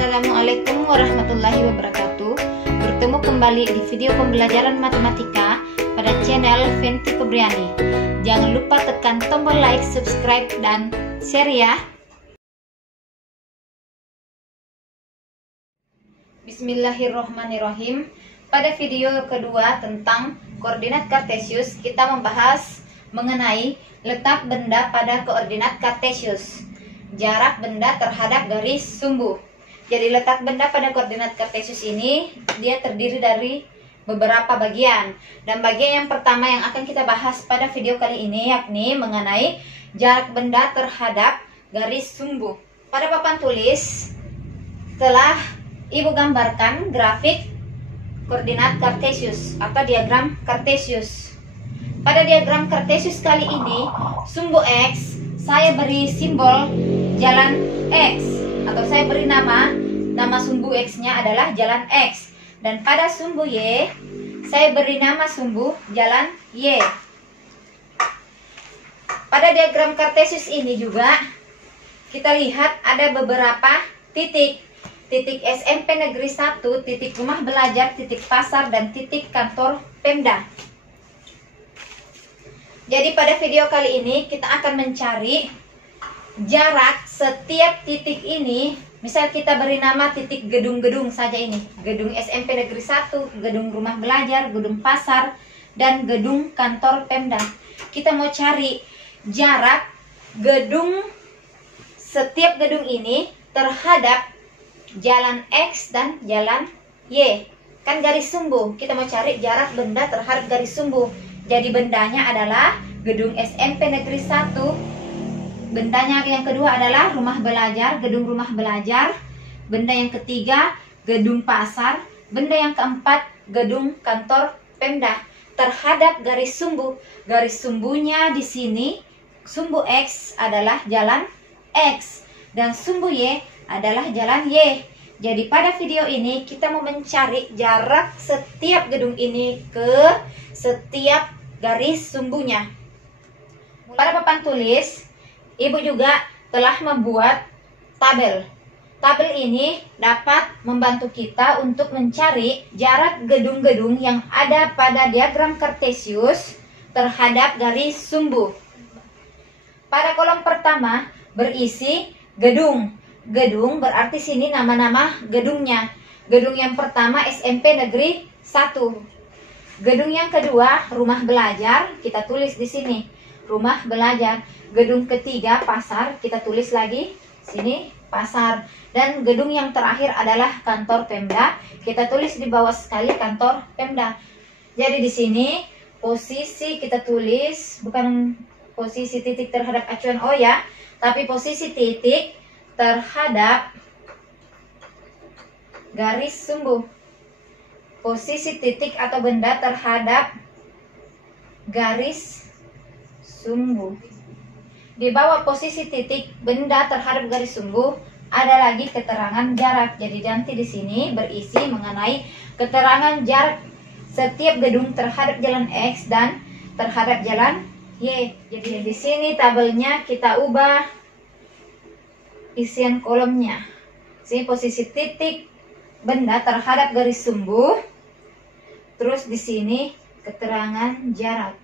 Assalamualaikum warahmatullahi wabarakatuh. Bertemu kembali di video pembelajaran matematika pada channel Fenty Febriani. Jangan lupa tekan tombol like, subscribe, dan share ya. Bismillahirrohmanirrohim. Pada video kedua tentang koordinat kartesius, kita membahas mengenai letak benda pada koordinat kartesius, jarak benda terhadap garis sumbu. Jadi letak benda pada koordinat kartesius ini dia terdiri dari beberapa bagian. Dan bagian yang pertama yang akan kita bahas pada video kali ini yakni mengenai jarak benda terhadap garis sumbu. Pada papan tulis telah Ibu gambarkan grafik koordinat kartesius atau diagram kartesius. Pada diagram kartesius kali ini, sumbu X saya beri simbol jalan X, atau saya beri nama sumbu X-nya adalah jalan X. Dan pada sumbu Y, saya beri nama sumbu jalan Y. Pada diagram kartesius ini juga kita lihat ada beberapa titik. Titik SMP Negeri 1, titik rumah belajar, titik pasar, dan titik kantor Pemda. Jadi pada video kali ini kita akan mencari jarak setiap titik ini. Misal kita beri nama titik gedung-gedung saja ini. Gedung SMP Negeri 1, gedung rumah belajar, gedung pasar, dan gedung kantor Pemda. Kita mau cari jarak gedung, setiap gedung ini terhadap jalan X dan jalan Y. Kan garis sumbu. Kita mau cari jarak benda terhadap garis sumbu. Jadi bendanya adalah gedung SMP Negeri 1. Bendanya yang kedua adalah rumah belajar, gedung rumah belajar. Benda yang ketiga, gedung pasar. Benda yang keempat, gedung kantor Pemda. Terhadap garis sumbu. Garis sumbunya di sini, sumbu X adalah jalan X. Dan sumbu Y adalah jalan Y. Jadi pada video ini kita mau mencari jarak setiap gedung ini ke setiap garis sumbunya. Pada papan tulis, Ibu juga telah membuat tabel. Tabel ini dapat membantu kita untuk mencari jarak gedung-gedung yang ada pada diagram kartesius terhadap garis sumbu. Pada kolom pertama berisi gedung. Gedung berarti sini nama-nama gedungnya. Gedung yang pertama SMP Negeri 1. Gedung yang kedua rumah belajar, kita tulis di sini rumah belajar. Gedung ketiga pasar, kita tulis lagi sini pasar. Dan gedung yang terakhir adalah kantor Pemda, kita tulis di bawah sekali kantor Pemda. Jadi di sini posisi kita tulis bukan posisi titik terhadap acuan O ya, tapi posisi titik terhadap garis sumbu. Posisi titik atau benda terhadap garis sumbu. Di bawah posisi titik benda terhadap garis sumbu ada lagi keterangan jarak. Jadi nanti di sini berisi mengenai keterangan jarak setiap gedung terhadap jalan X dan terhadap jalan Y. Jadi di sini tabelnya kita ubah isian kolomnya. Sini posisi titik benda terhadap garis sumbu. Terus di sini keterangan jarak.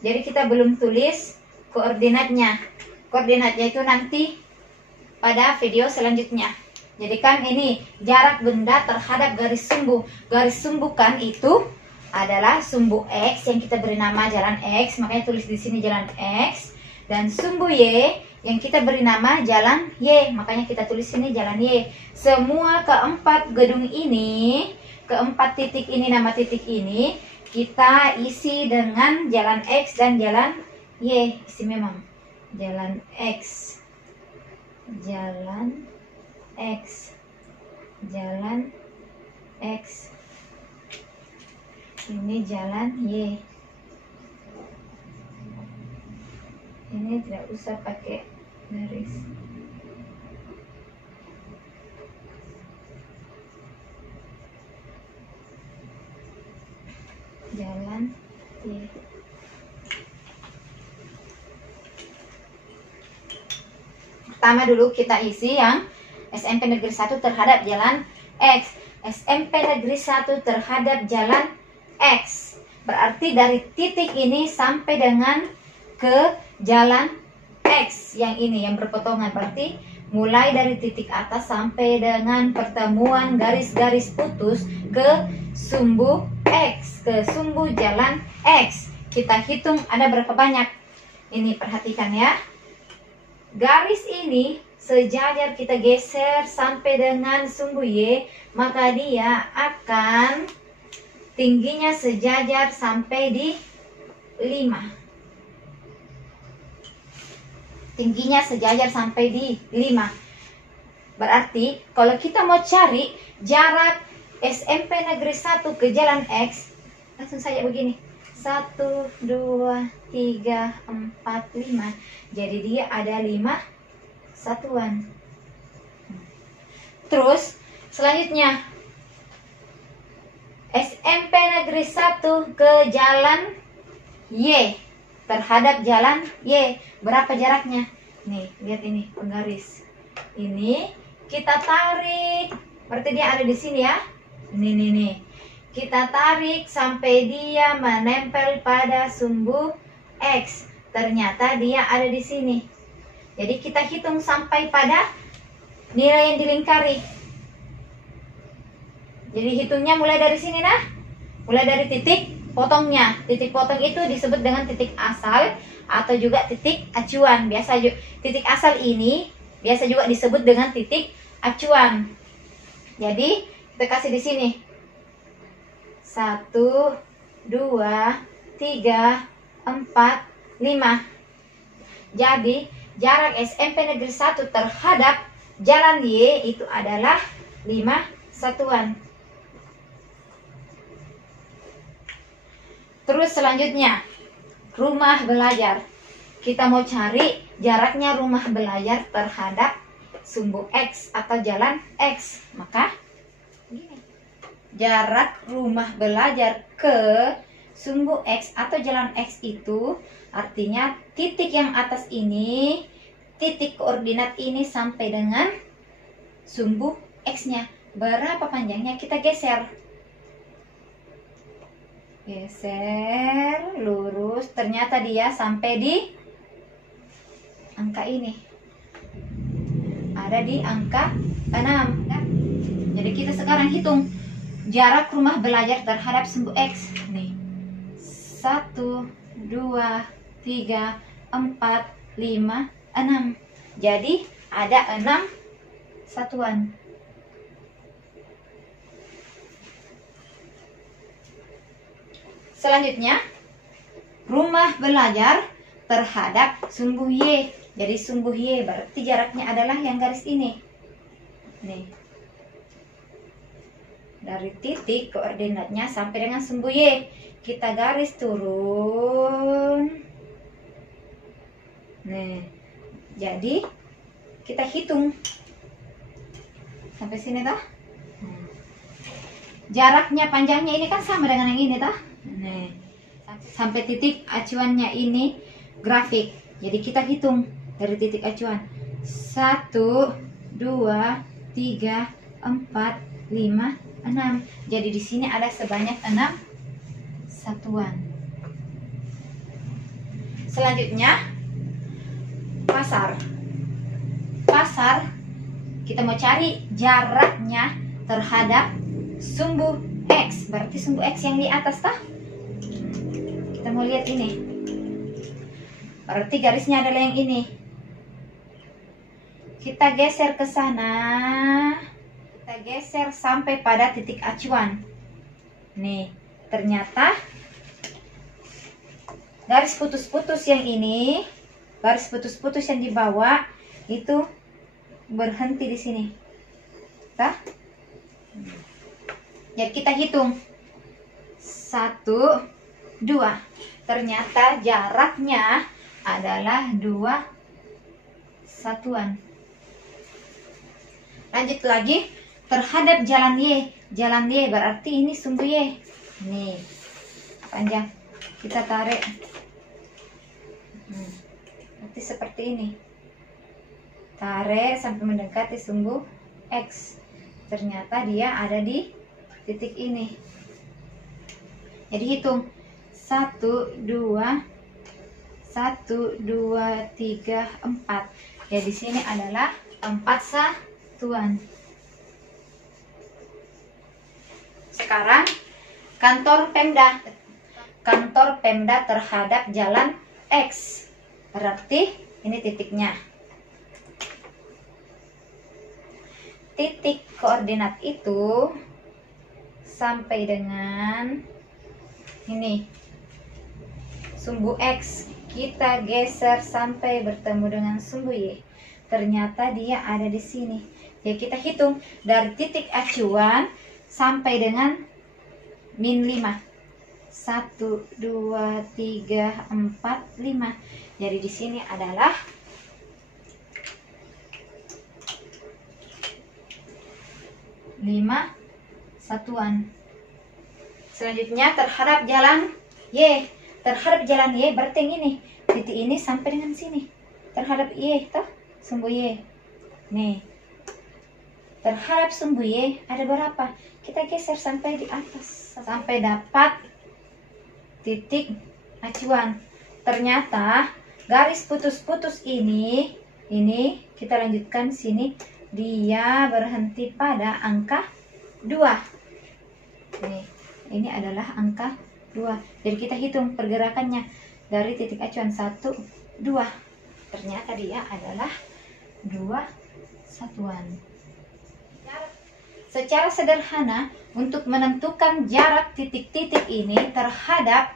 Jadi kita belum tulis koordinatnya. Koordinatnya itu nanti pada video selanjutnya. Jadi kan ini jarak benda terhadap garis sumbu. Garis sumbu kan itu adalah sumbu X yang kita beri nama jalan X, makanya tulis di sini jalan X. Dan sumbu Y yang kita beri nama jalan Y, makanya kita tulis sini jalan Y. Semua keempat gedung ini, keempat titik ini, nama titik ini kita isi dengan jalan X dan jalan Y. Isi memang jalan X, jalan X, jalan X. Ini jalan Y. Ini tidak usah pakai garis. Jalan Y. Pertama dulu kita isi yang SMP Negeri 1 terhadap jalan X. SMP Negeri 1 terhadap jalan X. Berarti dari titik ini sampai dengan ke jalan X yang ini yang berpotongan. Berarti mulai dari titik atas sampai dengan pertemuan garis-garis putus ke sumbu X, ke sumbu jalan X. Kita hitung ada berapa banyak. Ini perhatikan ya. Garis ini sejajar kita geser sampai dengan sumbu Y, maka dia akan tingginya sejajar sampai di 5. Tingginya sejajar sampai di 5. Berarti kalau kita mau cari jarak SMP Negeri 1 ke jalan X, langsung saja begini. 1, 2, 3, 4, 5. Jadi dia ada 5 satuan. Terus selanjutnya SMP Negeri 1 ke jalan Y terhadap jalan Y. Berapa jaraknya? Nih, lihat ini penggaris. Ini kita tarik. Berarti dia ada di sini ya. Nih. Kita tarik sampai dia menempel pada sumbu X. Ternyata dia ada di sini. Jadi kita hitung sampai pada nilai yang dilingkari. Jadi hitungnya mulai dari sini nah. Mulai dari titik potongnya. Titik potong itu disebut dengan titik asal atau juga titik acuan. Biasa juga titik asal ini biasa juga disebut dengan titik acuan. Jadi kita kasih di sini 1, 2, 3, 4, 5. Jadi jarak SMP Negeri 1 terhadap jalan Y itu adalah 5 satuan. Terus selanjutnya rumah belajar. Kita mau cari jaraknya rumah belajar terhadap sumbu X atau jalan X. Maka gini. Jarak rumah belajar ke sumbu X atau jalan X itu artinya titik yang atas ini, titik koordinat ini sampai dengan sumbu X-nya. Berapa panjangnya kita geser. Geser lurus, ternyata dia sampai di angka ini. Ada di angka 6. Jadi kita sekarang hitung jarak rumah belajar terhadap sumbu X. Nih. 1, 2, 3, 4, 5, 6. Jadi ada 6 satuan. Selanjutnya, rumah belajar terhadap sumbu Y. Jadi sumbu Y berarti jaraknya adalah yang garis ini. Nih. Dari titik koordinatnya sampai dengan sumbu Y. Kita garis turun. Nih. Jadi kita hitung. Sampai sini toh. Jaraknya panjangnya ini kan sama dengan yang ini toh. Nih, sampai titik acuannya ini grafik. Jadi kita hitung dari titik acuan 1, 2, 3, 4, 5, 6. Jadi di sini ada sebanyak 6 satuan. Selanjutnya pasar. Pasar kita mau cari jaraknya terhadap sumbu X. Berarti sumbu X yang di atas toh. Kita mau lihat ini. Berarti garisnya adalah yang ini. Kita geser ke sana. Kita geser sampai pada titik acuan. Nih, ternyata garis putus-putus yang ini, garis putus-putus yang di bawah itu berhenti di sini. Tah? Jadi kita hitung 1, 2. Ternyata jaraknya adalah 2 satuan. Lanjut lagi terhadap jalan Y. Jalan Y berarti ini sumbu Y. Nih panjang. Kita tarik. Berarti seperti ini. tarik sampai mendekati sumbu X. Ternyata dia ada di titik ini. Jadi hitung 1, 2, 1, 2, 3, 4. Ya di sini adalah 4 satuan. Sekarang kantor Pemda terhadap jalan X. Berarti ini titiknya. Titik koordinat itu sampai dengan ini sumbu X, kita geser sampai bertemu dengan sumbu Y. Ternyata dia ada di sini. Ya kita hitung dari titik acuan sampai dengan min 5. 1, 2, 3, 4, 5. Jadi di sini adalah 5 satuan. Selanjutnya terhadap jalan Y. Terhadap jalan Y berarti yang ini. Titik ini sampai dengan sini. Terhadap Y, toh? Sumbu Y. Nih. Terhadap sumbu Y ada berapa? Kita geser sampai di atas. Sampai dapat titik acuan. Ternyata garis putus-putus ini kita lanjutkan sini. Dia berhenti pada angka 2. Nih, ini adalah angka 2. Jadi kita hitung pergerakannya dari titik acuan 1, 2. Ternyata dia adalah 2 satuan. Secara sederhana, untuk menentukan jarak titik-titik ini terhadap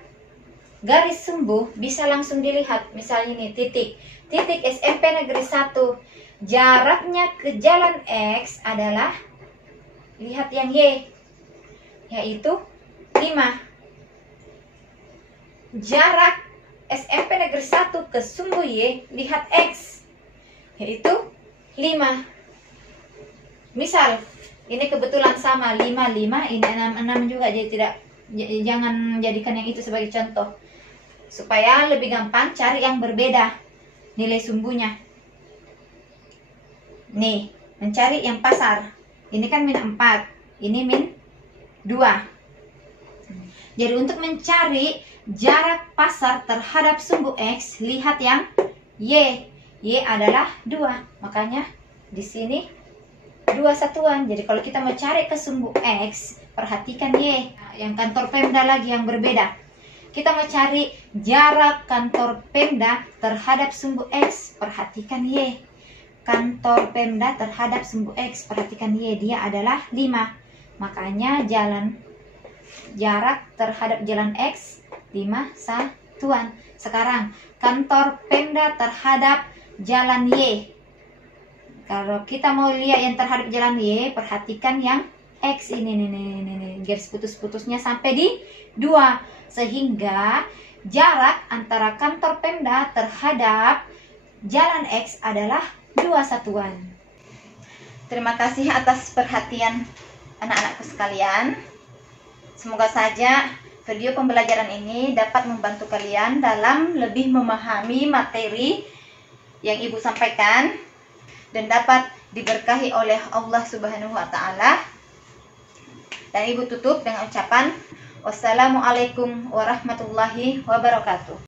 garis sumbu bisa langsung dilihat. Misalnya ini titik SMP Negeri 1. Jaraknya ke jalan X adalah, lihat yang Y, yaitu 5. Jarak SMP Negeri 1 ke sumbu Y, lihat X, yaitu 5. Misal ini kebetulan sama 5, 5, ini 6, 6 juga. Jadi jangan jadikan yang itu sebagai contoh, supaya lebih gampang cari yang berbeda nilai sumbunya. Nih, mencari yang pasar. Ini kan min 4, ini min 2. Jadi untuk mencari jarak pasar terhadap sumbu X, lihat yang Y. Y adalah 2. Makanya di sini 2 satuan. Jadi kalau kita mau cari ke sumbu X, perhatikan Y. Yang kantor Pemda lagi yang berbeda. Kita mau cari jarak kantor Pemda terhadap sumbu X, perhatikan Y. Kantor Pemda terhadap sumbu X, perhatikan Y, dia adalah 5. Makanya jarak terhadap jalan X 5 satuan. Sekarang kantor Pemda terhadap jalan Y. Kalau kita mau lihat yang terhadap jalan Y, perhatikan yang X ini nih, garis putus-putusnya sampai di 2. Sehingga jarak antara kantor Pemda terhadap jalan X adalah 2 satuan. Terima kasih atas perhatian anak-anakku sekalian. Semoga saja video pembelajaran ini dapat membantu kalian dalam lebih memahami materi yang Ibu sampaikan dan dapat diberkahi oleh Allah Subhanahu wa Ta'ala. Dan Ibu tutup dengan ucapan wassalamualaikum warahmatullahi wabarakatuh.